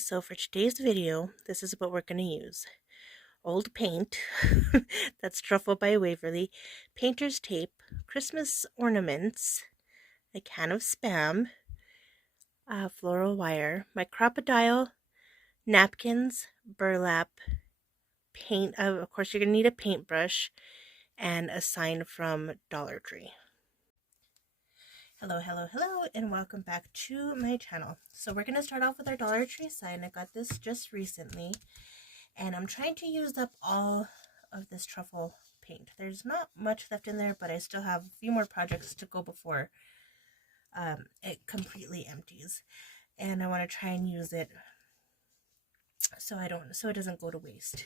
so for today's video, this is what we're going to use. Old paint, that's Truffle by Waverly, painter's tape, Christmas ornaments, a can of Spam, floral wire, my crocodile, napkins, burlap, paint, of course you're going to need a paintbrush, and a sign from Dollar Tree. Hello, and welcome back to my channel. So we're going to start off with our Dollar Tree sign. I got this just recently, and I'm trying to use up all of this truffle paint. There's not much left in there, but I still have a few more projects to go before it completely empties. And I want to try and use it so it doesn't go to waste.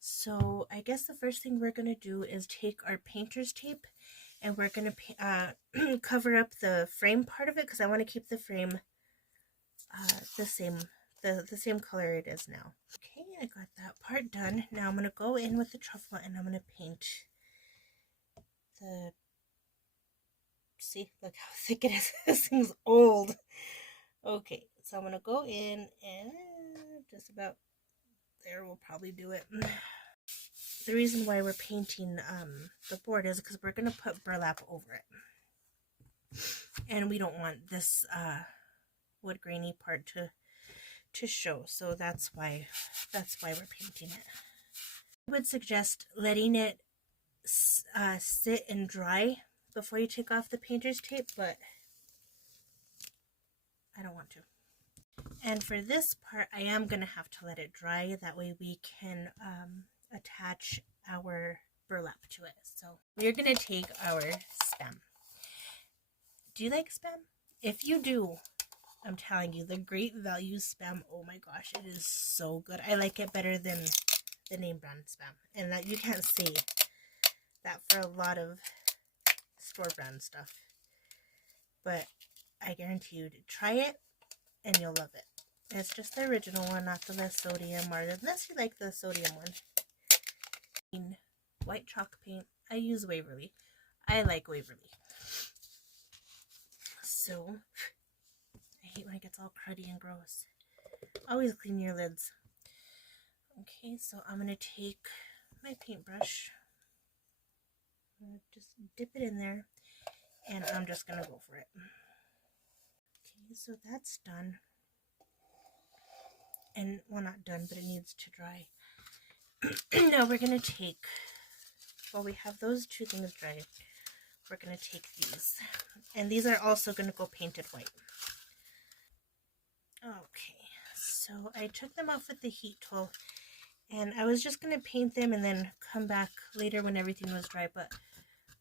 So I guess the first thing we're going to do is take our painter's tape, and we're going to cover up the frame part of it, because I want to keep the frame the same color it is now. Okay, I got that part done. Now I'm going to go in with the truffle, and I'm going to paint the... See, look how thick it is. This thing's old. Okay, so I'm going to go in, and just about there will probably do it. The reason why we're painting the board is because we're going to put burlap over it. And we don't want this wood grainy part to show. So that's why we're painting it. I would suggest letting it sit and dry before you take off the painter's tape, but I don't want to. And for this part, I am going to have to let it dry. That way we can attach our burlap to it. So we're going to take our Spam. Do you like Spam? If you do, I'm telling you, the Great Value Spam, oh my gosh, it is so good. I like it better than the name brand Spam. And that you can't say that for a lot of store brand stuff. But I guarantee you to try it and you'll love it. It's just the original one, not the less sodium, or unless you like the sodium one. White chalk paint. I use Waverly. I like Waverly. So, I hate when it gets all cruddy and gross. Always clean your lids. Okay, so I'm going to take my paintbrush. I'm going to just dip it in there, and I'm just going to go for it. Okay, so that's done. And, well, not done, but it needs to dry. Now we're going to take, while we have those two things dry, we're going to take these. And these are also going to go painted white. Okay, so I took them off with the heat tool, and I was just going to paint them and then come back later when everything was dry, but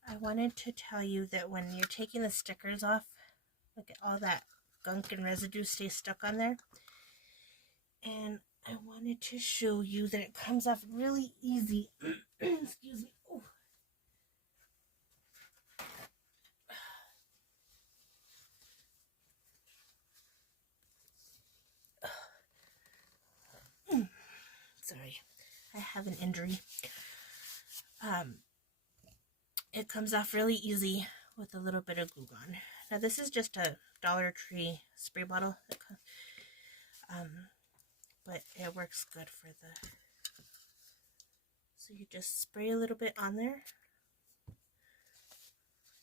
I wanted to tell you that when you're taking the stickers off, look at all that gunk and residue stays stuck on there. And I wanted to show you that it comes off really easy. Excuse me. Oh. Sorry, I have an injury. It comes off really easy with a little bit of Glue Gun. Now this is just a Dollar Tree spray bottle, but it works good for the... So you just spray a little bit on there,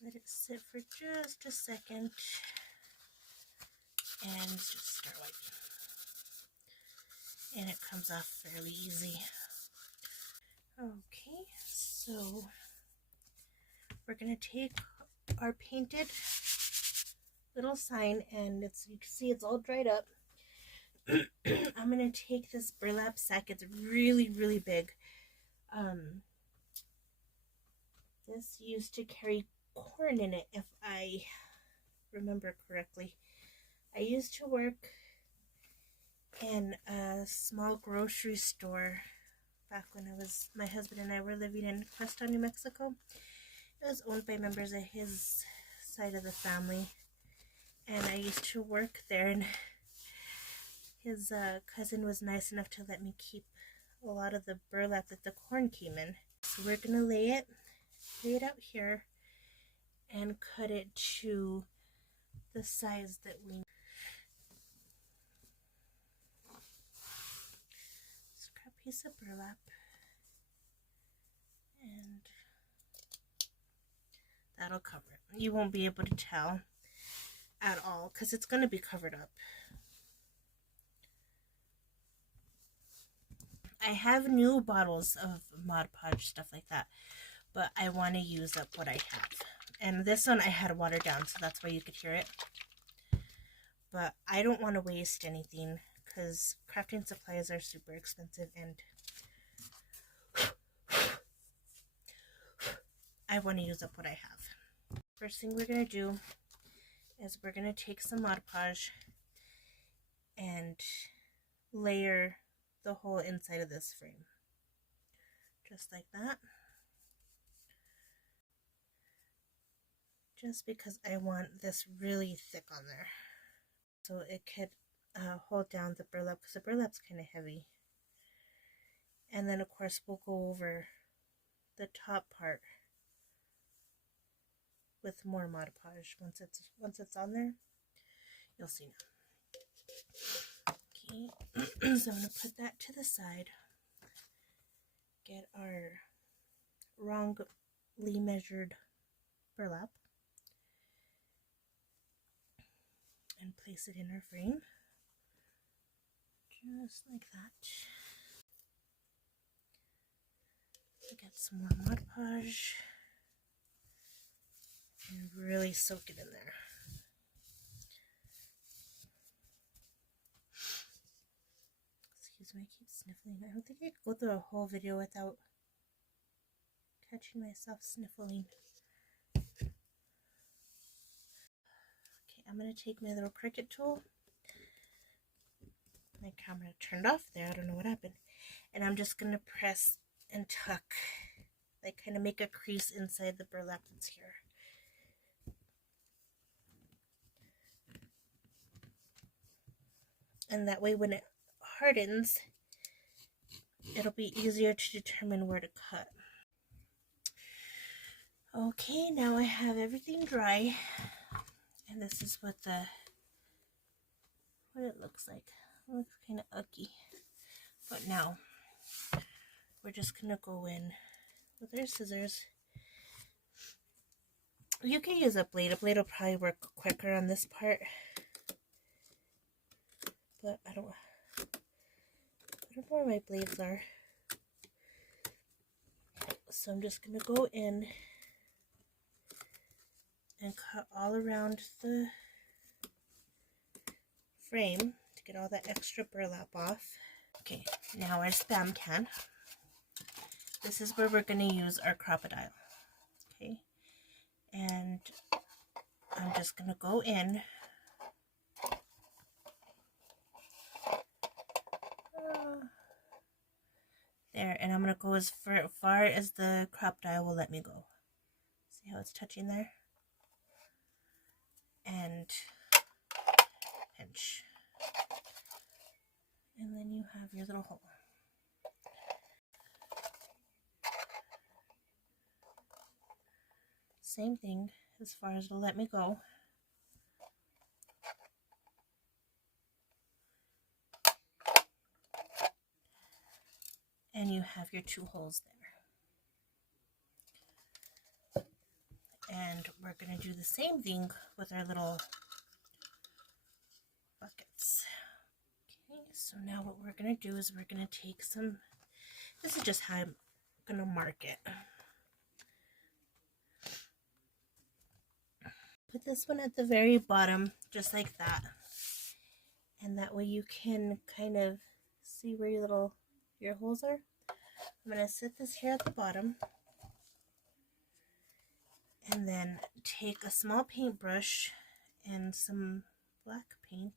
let it sit for just a second, and just start wiping. And it comes off fairly easy. Okay, so we're going to take our painted little sign, and you can see it's all dried up. I'm going to take this burlap sack. It's really big. This used to carry corn in it, if I remember correctly. I used to work in a small grocery store back when my husband and I were living in Cuesta, New Mexico. It was owned by members of his side of the family, and I used to work there, and his cousin was nice enough to let me keep a lot of the burlap that the corn came in. So we're going to lay it out here and cut it to the size that we... piece of burlap, and that'll cover it. You won't be able to tell at all because it's going to be covered up. I have new bottles of Mod Podge, stuff like that, but I want to use up what I have. And this one I had watered down, so that's why you could hear it. But I don't want to waste anything because crafting supplies are super expensive, and I want to use up what I have. First thing we're going to do is we're going to take some Mod Podge and layer the whole inside of this frame. Just like that. Just because I want this really thick on there. So it could hold down the burlap, because the burlap's kind of heavy. And then of course we'll go over the top part with more Mod Podge. Once it's on there, you'll see now. Okay, so I'm going to put that to the side. Get our wrongly measured burlap and place it in our frame. Just like that. Get some more Mod Podge and really soak it in there. Excuse me, I keep sniffling. I don't think I could go through a whole video without catching myself sniffling. Okay, I'm going to take my little Cricut tool. My camera turned off there. I don't know what happened. And I'm just going to press and tuck, like kind of make a crease inside the burlap that's here. And that way when it hardens, it'll be easier to determine where to cut. Okay, now I have everything dry, and this is what it looks like. It looks kind of ugly. But now we're just gonna go in with our scissors. You can use a blade. A blade will probably work quicker on this part, but I don't know where my blades are. So I'm just gonna go in and cut all around the frame to get all that extra burlap off. Okay, now our Spam can. This is where we're going to use our crocodile. Okay, and I'm just going to go in. There, and I'm going to go as far as the crocodile will let me go. See how it's touching there? And pinch. And then you have your little hole. Same thing as far as it'll let me go. And you have your 2 holes there. And we're going to do the same thing with our little buckets. Okay, so now what we're going to do is we're going to take some, this is just how I'm going to mark it. Put this one at the very bottom, just like that. And that way you can kind of see where your holes are. I'm going to set this here at the bottom. And then take a small paintbrush and some black paint.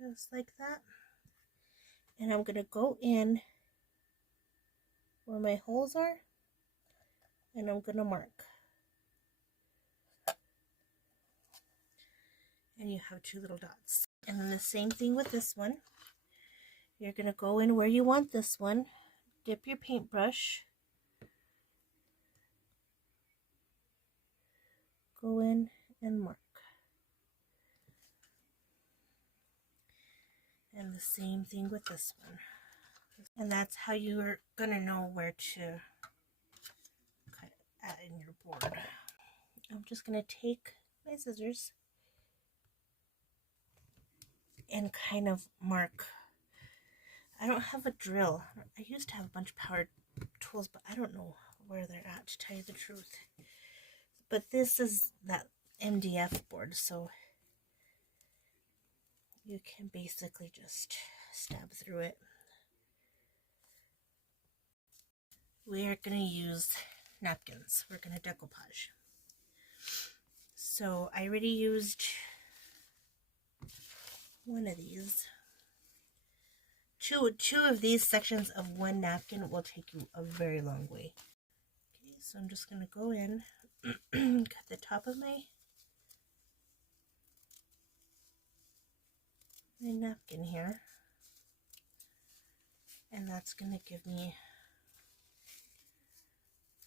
Just like that. And I'm going to go in where my holes are. And I'm going to mark. And you have 2 little dots. And then the same thing with this one. You're going to go in where you want this one, dip your paintbrush, go in and mark. And the same thing with this one. And that's how you're gonna know where to cut at in your board. I'm just gonna take my scissors and kind of mark. I don't have a drill. I used to have a bunch of power tools, but I don't know where they're at, to tell you the truth. But this is that MDF board, so you can basically just stab through it. We are going to use napkins. We're going to decoupage. So I already used one of these. Two of these sections of one napkin will take you a very long way. Okay, so I'm just going to go in, cut the top of my napkin here, and that's going to give me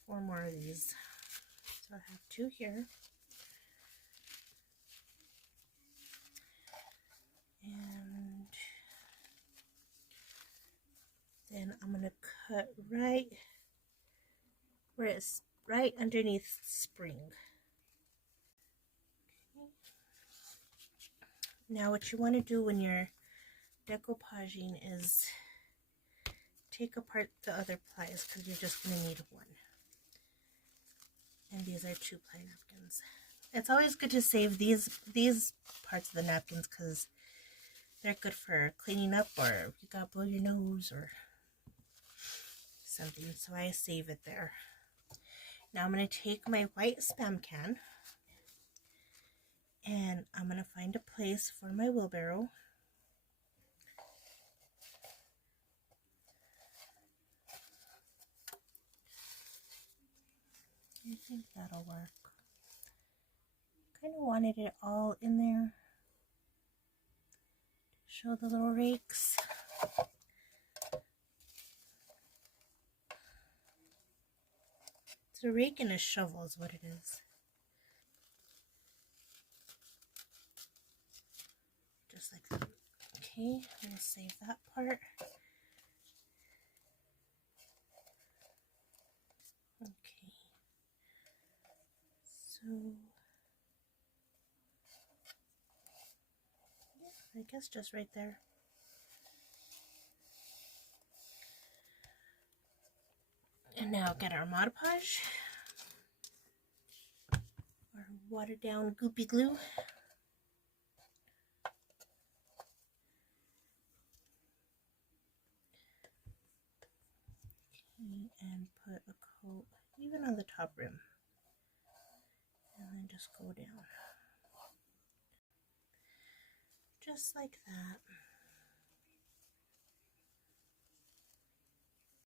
4 more of these. So I have 2 here, and then I'm going to cut right where it's right underneath spring. Okay. Now what you want to do when you're decoupaging is take apart the other plies, because you're just going to need 1. And these are 2-ply napkins. It's always good to save these parts of the napkins, because they're good for cleaning up, or if you got to blow your nose or something. So I save it there. Now I'm going to take my white Spam can, and I'm going to find a place for my wheelbarrow. I think that'll work. Kind of wanted it all in there. Show the little rakes. It's a rake and a shovel is what it is. Just like that. Okay, I'm going to save that part. Okay. So, yeah, I guess just right there. And now get our Mod Podge, our watered down goopy glue. Okay, and put a coat even on the top rim. And then just go down. Just like that.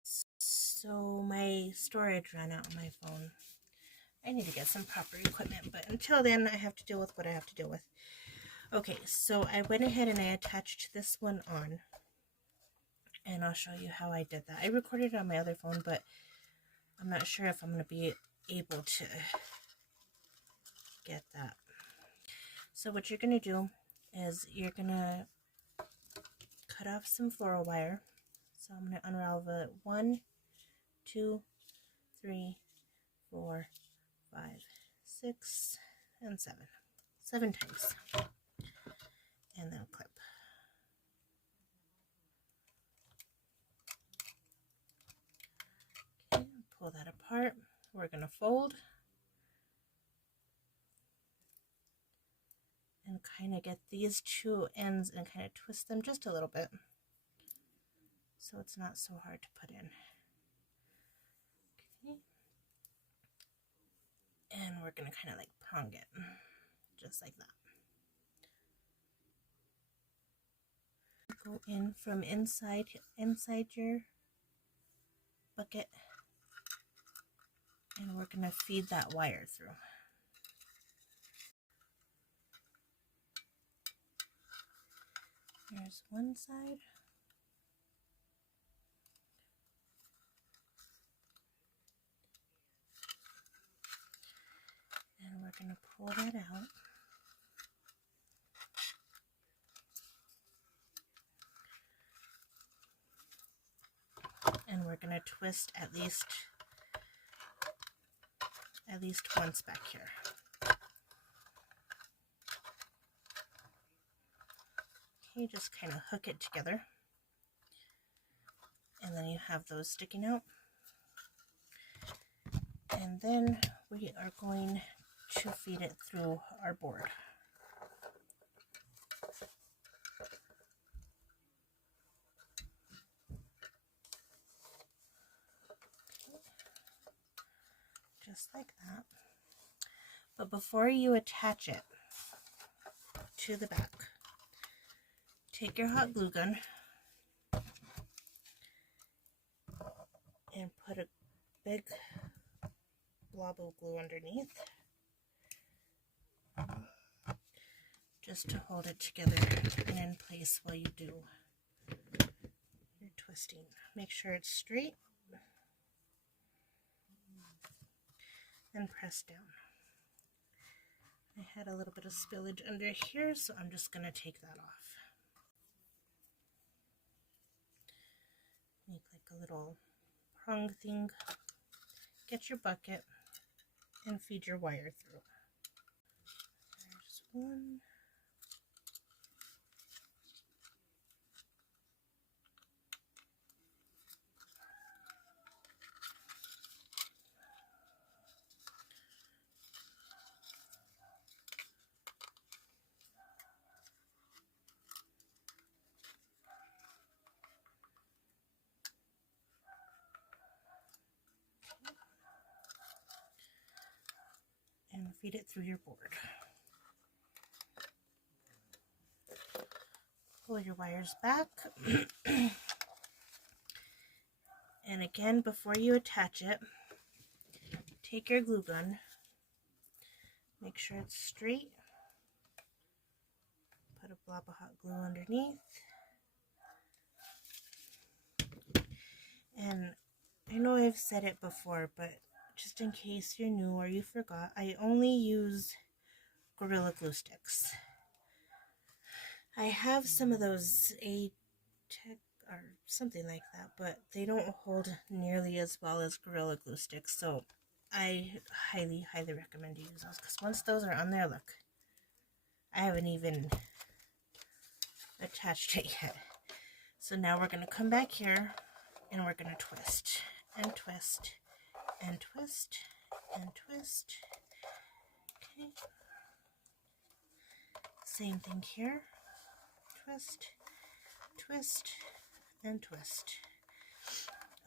So my storage ran out on my phone. I need to get some proper equipment, but until then I have to deal with what I have to deal with. Okay, so I went ahead and I attached this one on, and I'll show you how I did that. I recorded it on my other phone, but I'm not sure if I'm going to be able to get that. So what you're going to do is you're going to cut off some floral wire. So I'm going to unravel it 1, 2, 3, 4, 5, 6, and 7. 7 times. And then clip. Okay, pull that apart. We're going to fold and kind of get these 2 ends and kind of twist them just a little bit so it's not so hard to put in. Okay. And we're going to kind of like prong it just like that. Go in from inside your bucket, and we're going to feed that wire through. Here's one side. And we're going to pull that out. and we're going to twist at least once back here. Okay, just kind of hook it together, and then you have those sticking out. And then we are going to feed it through our board. Just like that. But before you attach it to the back, take your hot glue gun and put a big blob of glue underneath, just to hold it together and in place while you do your twisting. Make sure it's straight and press down. I had a little bit of spillage under here, so I'm just going to take that off. Make like a little prong thing. Get your bucket and feed your wire through. There's one. And feed it through your board. Pull your wires back. And again, before you attach it, take your glue gun. Make sure it's straight. Put a blob of hot glue underneath. And I know I've said it before, but just in case you're new or you forgot, I only use Gorilla Glue sticks. I have some of those A-Tech or something like that, but they don't hold nearly as well as Gorilla Glue sticks, so I highly recommend you use those, because once those are on there, look, I haven't even attached it yet. So now we're going to come back here and we're going to twist and twist and twist and twist. Okay. Same thing here. Twist, twist, and twist.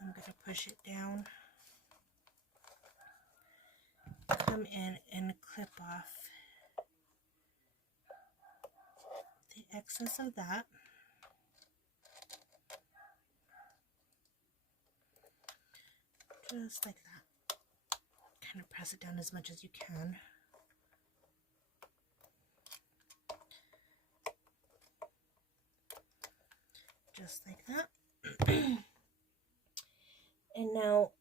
I'm going to push it down. Come in and clip off the excess of that. Just like that. Kind of press it down as much as you can. Just like that. And now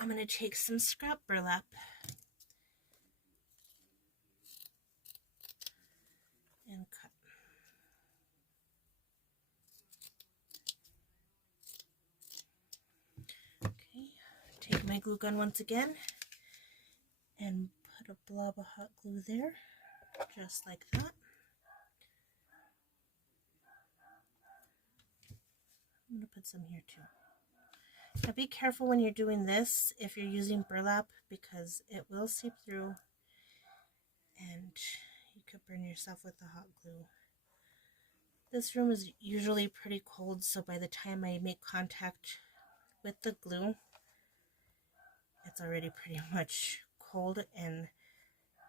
I'm going to take some scrap burlap and cut. Okay, take my glue gun once again and put a blob of hot glue there, just like that. I'm going to put some here too. Now be careful when you're doing this if you're using burlap, because it will seep through and you could burn yourself with the hot glue. This room is usually pretty cold, so by the time I make contact with the glue, it's already pretty much cold, and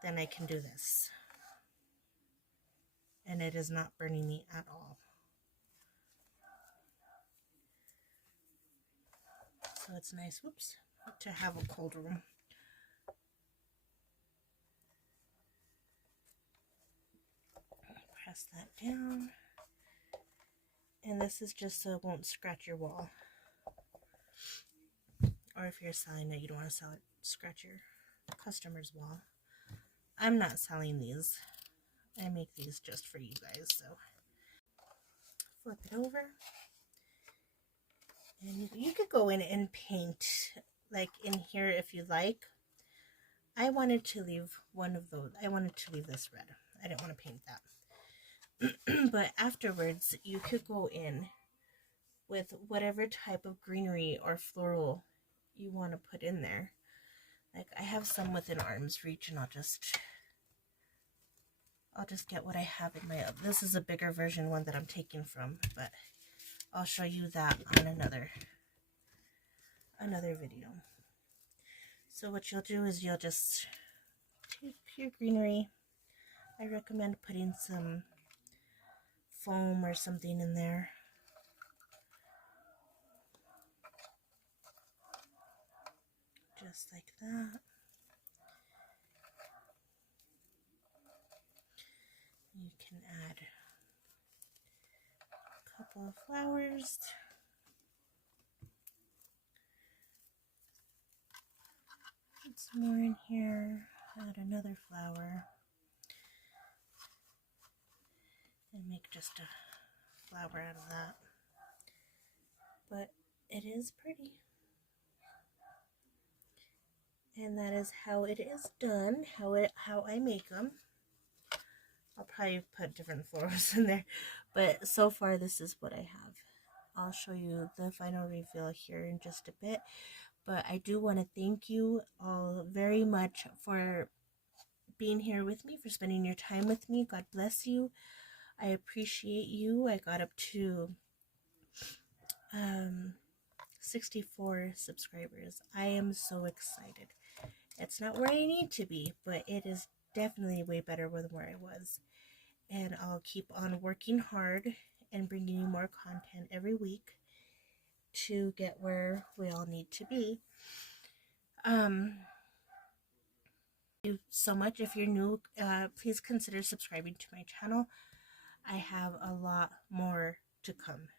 then I can do this. And it is not burning me at all. So it's nice, whoops, to have a cold room. Press that down. And this is just so it won't scratch your wall. Or if you're selling it, you don't want to scratch your customer's wall. I'm not selling these. I make these just for you guys, so flip it over. And you could go in and paint like in here if you like. I wanted to leave one of those. I wanted to leave this red. I didn't want to paint that. But afterwards, you could go in with whatever type of greenery or floral you want to put in there. Like I have some within arm's reach, and I'll just get what I have in my, this is a bigger version one that I'm taking from, but I'll show you that on another video. So what you'll do is you'll just take your greenery. I recommend putting some foam or something in there. Just like that. You can add a couple of flowers. Put some more in here. Add another flower. And make just a flower out of that. But it is pretty. And that is how it is done, how I make them. I'll probably put different florals in there, but so far this is what I have. I'll show you the final reveal here in just a bit, but I do want to thank you all very much for being here with me, for spending your time with me. God bless you. I appreciate you. I got up to 64 subscribers. I am so excited. It's not where I need to be, but it is definitely way better than where I was. And I'll keep on working hard and bringing you more content every week to get where we all need to be. Thank you so much. If you're new, please consider subscribing to my channel. I have a lot more to come.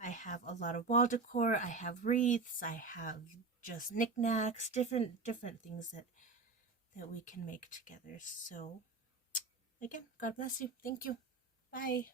I have a lot of wall decor. I have wreaths. I have just knickknacks, different things that we can make together. So again, God bless you. Thank you. Bye.